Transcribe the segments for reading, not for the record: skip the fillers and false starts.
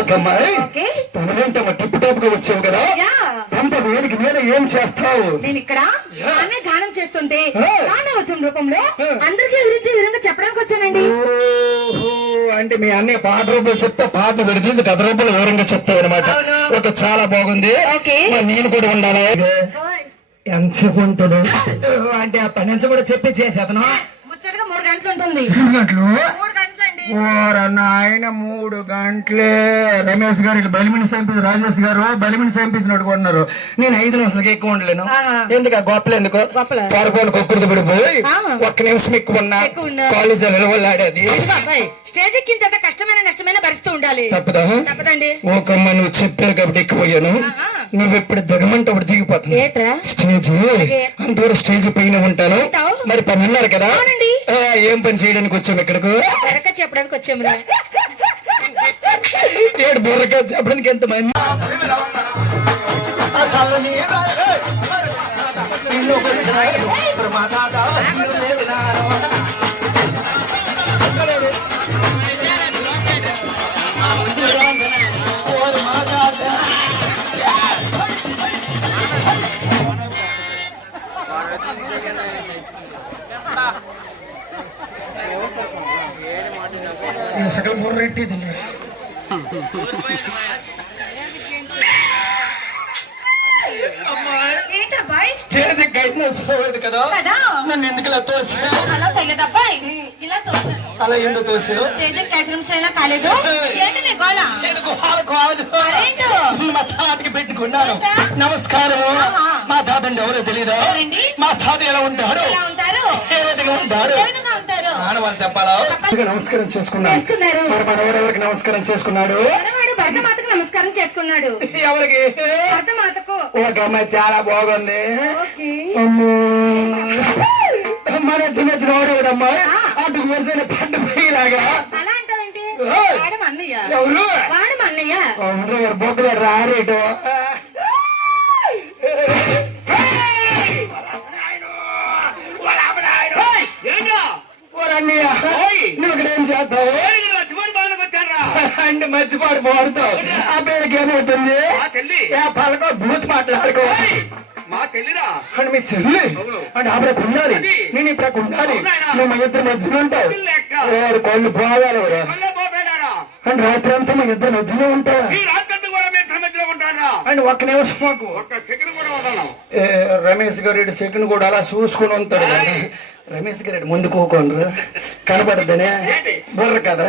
ఒక అమ్మాయి తమరేంటమ్మా tip top గా వచ్చావు కదా, తంత వేదిక మీద ఏం చేస్తావు? నేను ఇక్కడ గానం చేస్తుంటే వచ్చిన రూపంలో అందరికీ గురించి విధంగా చెప్పడానికి వచ్చానండి. అంటే మీ అన్నయ్య పాట రూపాయలు చెప్తే పాట పెడితే కథ రూపాయలు వివరంగా చెప్తావు అనమాట. ఒక చాలా బాగుంది. నేను కూడా ఉండాలి. ఎంతసేపు ఉంటుంది అంటే ఆ పని నుంచి కూడా చెప్పి చేసేతను ముచ్చటగా 3 గంటలు ఉంటుంది. 3 గంటలు? 3 గంటలండి. ఆయన 3 గంటలే. రమేష్ గారు బలిమిని సంపేసి రాజేష్ గారు బలిమిని సంపేసి నడుకున్నారు. నేను 5 నిమిషాలకి ఎక్కువ ఉండలేను. ఎందుకు గొప్పలు ఎందుకు త్వరపోను కొక్కుడు పడిపోయి 1 నిమిషం ఎక్కువ ఉన్నా కాలేజీలో నిలవలాడేది. స్టేజ్ ఎక్కిన తర్వాత కష్టమైన నష్టమైన భరిస్తూ ఉండాలి. తప్పదండి. ఓకమ్మ నువ్వు చెప్పావు కాబట్టి ఎక్కిపోయాను. నువ్వు ఎప్పుడు దిగమంటే అప్పుడు దిగిపోతాను. స్టేజ్ అంతవరకు స్టేజ్ పైన ఉంటాను. మరి పని ఉన్నారు కదా, ఏం పని చేయడానికి వచ్చాము ఇక్కడకు? చెప్పడానికి వచ్చాము. ఏడు బుర్రగా చెప్పడానికి ఎంతమంది సకల బుర్ర రెట్టిది. స్టేజ్ గైడ్ కదా, నన్ను ఎందుకు ఇలా తోసి అలా ఎందుకు తోసి కాలేదు. మా తాతకి పెట్టుకున్నాను. నమస్కారం. మా తాత అంటే ఎవరో తెలీదా? మా తాత ఎలా ఉంటారు, ఏ విధంగా ఉంటారు వాళ్ళు చెప్పాలా? నమస్కారం చేసుకున్నారు. ఎవరెవరికి నమస్కారం చేసుకున్నాడు? భరతమాతకు నమస్కారం చేసుకున్నాడు. ఎవరికి? భరతమాతకు. ఒక అమ్మాయి చాలా బాగుంది. మన తినోడమ్మా అటుకు వరుసైన పంట పోయేలాగా. అలా అంటావేంటి? ఎవరు? వాడు మన్నయ్య. బొక్కలు రారేటో. నువ్వు ఇక్కడ ఏం చేస్తావు అంటే మర్చిపాడు పోడుతావు. ఆ పేరుకి ఏమవుతుంది? పలకో బూత్ మాట్లాడుకో. మా చెల్లిరా అంటే మీ చెల్లి అంటే ఆవిడకు ఉండాలి, నేను ఇప్పుడు ఉండాలి. నువ్వు మా ఇద్దరు మధ్యలో ఉంటావు. వారు కొళ్ళు పోవాలి అంటే రాత్రి అంతా మా ఇద్దరు మధ్యలో ఉంటావా? అంటే 1 నిమిషం మాకు రమేష్ గారు సెకండ్ కూడా అలా చూసుకుని ఉంటాడు. రమేష్ గారు ముందు కూకోండ్రు కనబడద్దనే బుర్ర కదా.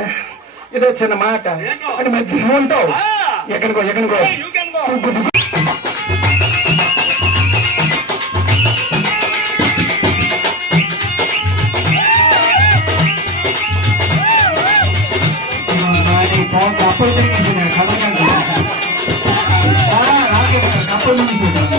ఇదో చిన్న మాట అంటే మధ్యలో ఉంటావు. ఎక్కడికో కప్పలు తిరిగేసింది కప్పలు తిరిగేసింది.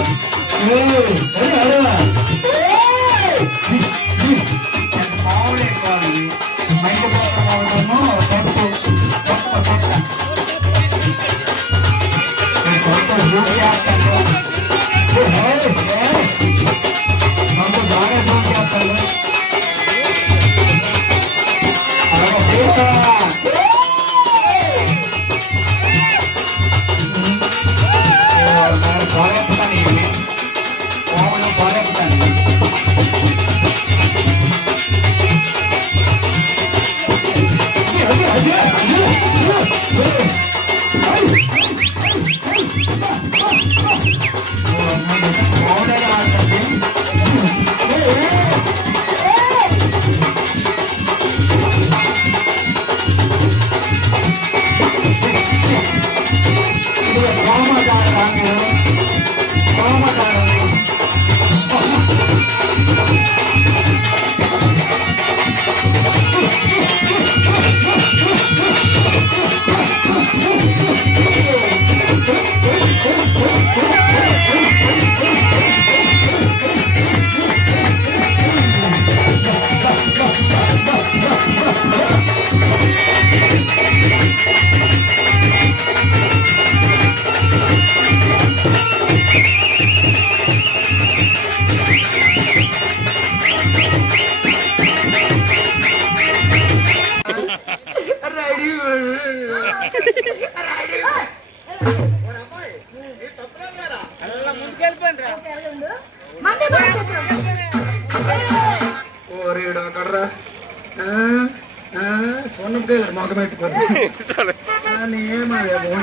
ఒక పెట్టుకోండి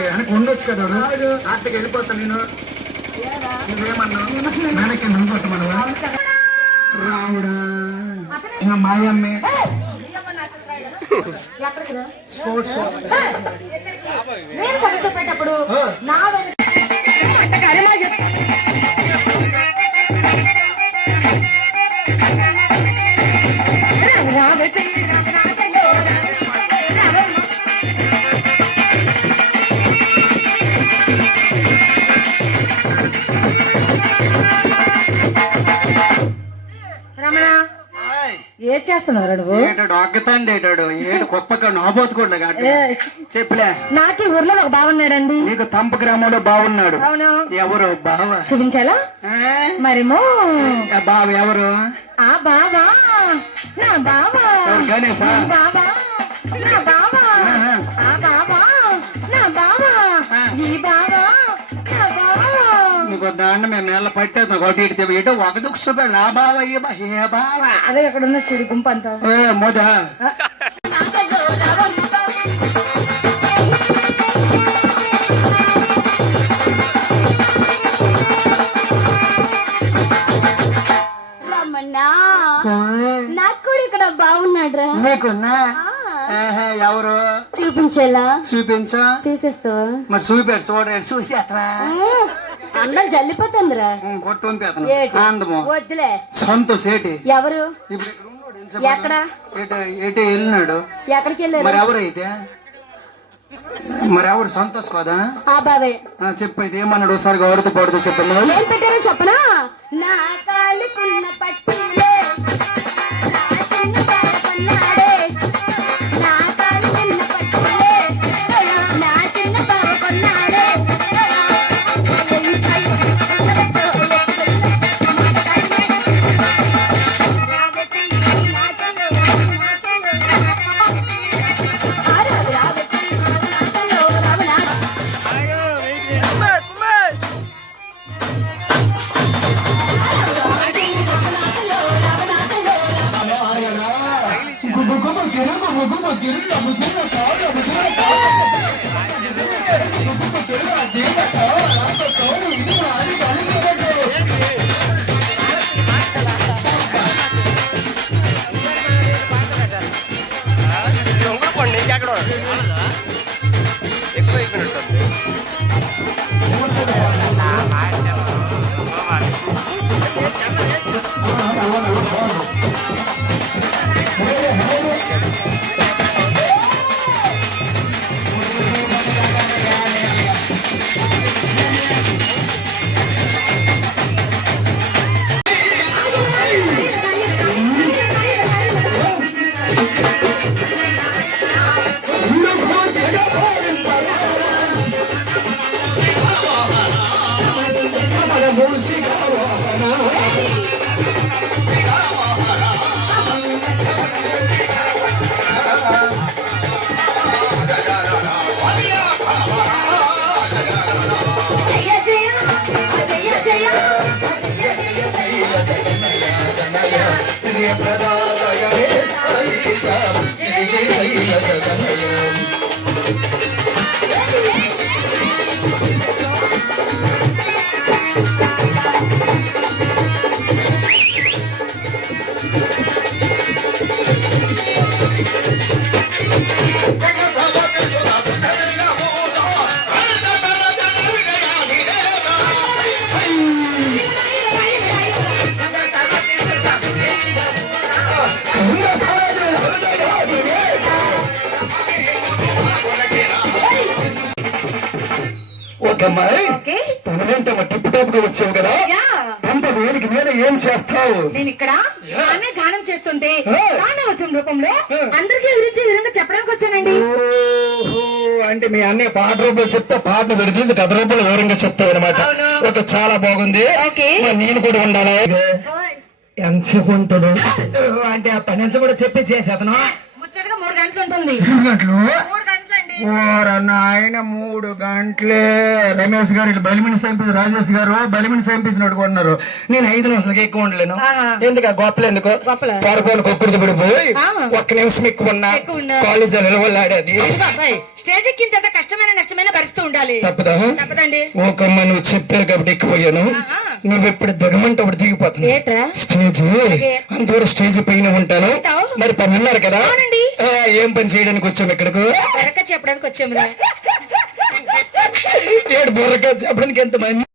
వెనక్కి ఉండొచ్చు కదా అట్టకి వెళ్ళిపోతా నేను నువ్వేమన్నావు వెనక్కి నుండి మనవా రావుడా ఇంకా మాయమ్మే స్పోర్ట్స్ నేను కథ చెప్పేటప్పుడు నా రమణ ఏం చేస్తున్నావు నువ్వు? డాక్తాడు ఏడు గొప్పగా నాబోతుకోండి చెప్పులే నాకు ఊర్లో ఒక బాగున్నాడండి. నీకు తంప గ్రామంలో బాగున్నాడు. అవును. ఎవరు బావ? చూపించాలా? మరేమో బావ ఎవరు? ఆ బావా నా బావా గణేశా? బావా నా బావా ఆ బావా నా బావా ఈ బావా నా బావా. నీకు దాండ మేము నెల పట్టేది ఒకటి ఇటు ఒక దుఃఖపడి ఆ బావ ఏ బావ అదే ఎక్కడ ఉన్న చెడు గుంపు అంతా మొద నాకు కూడా ఇక్కడ బాగున్నాడు. నీకున్నా ఎవరు? చూపించేలా? చూపించా. చూసేస్తావా? మరి చూపెడు చూడండి చూసేస్తా అందరం జల్లిపోతుందిరా. కొట్టు అందము వద్దులే. సంతోష్ ఏటి ఎవరు? ఎక్కడ? ఎటు వెళ్ళినాడు? ఎక్కడికి వెళ్ళారు? మరి ఎవరైతే మరి ఎవరు? సంతోష్ కదా? ఆ బావే. చెప్పైతే ఏమన్నాడు? ఒకసారి గౌరవ పడుతూ చెప్పను. ఏం పెట్టారో చెప్పనా? నా కాళ్ళకున్న పట్టీలే నా చిన్న బావ కొన్నాడే. నా కాళ్ళకున్న పట్టీలే నా చిన్న బావ కొన్నాడే. తన వెంట టిప్ టాప్ గా వచ్చావు కదా, తంప వేదిక మీద ఏం చేస్తావు? నేను ఇక్కడ అనే గానం చేస్తుంటే గానవచన రూపంలో అందరికీ గురించి విధంగా చెప్పడానికి వచ్చానండి. అంటే మీ అన్నయ్య పాట రూపంలో చెప్తా, పాటను విడదీసి కథ రూపంలో వివరంగా చెప్తావు అనమాట. ఒక చాలా బాగుంది. నేను కూడా ఉండాలి. ఎంతసేపు ఉంటాడు అంటే ఆ పని నుంచి కూడా చెప్పి చేసేతను ముచ్చటగా 3 గంటలు ఉంటుంది. 3 గంటలు? 3 గంటలు అండి. ఓర నాయన 3 గంటలే రమేష్ గారు ఇట్లా బలిమిని సంపేసి రాజేష్ గారు బలిమిని సంపేసినట్టు కొన్నారు. నేను 5 నిమిషాలకి ఎక్కువ ఉండలేను. ఎందుకు గొప్పలు ఎందుకు గొప్పలు. పొరపాటు కుక్కడితో పడిపోయి ఒక్క నిమిషం ఎక్కువ ఉన్నా కాలేజీలో నిలవలాడేది. స్టేజ్ ఎక్కిన తర్వాత కష్టమైన నష్టమైన భరిస్తూ ఉండాలి. తప్పదా? తప్పదండి. ఓకమ్మ నువ్వు చెప్పావు కాబట్టి ఎక్కువయ్యాను. నువ్వు ఎప్పుడు దిగమంటే అప్పుడు దిగిపోతాను. స్టేజ్ అంతవరకు స్టేజ్ పైన ఉంటాను. మరి పని ఉన్నారు కదా, ఏం పని చేయడానికి వచ్చాము ఇక్కడకు? చెప్పడానికి వచ్చాము. ఏడు బుర్రగా చెప్పడానికి ఎంతమంది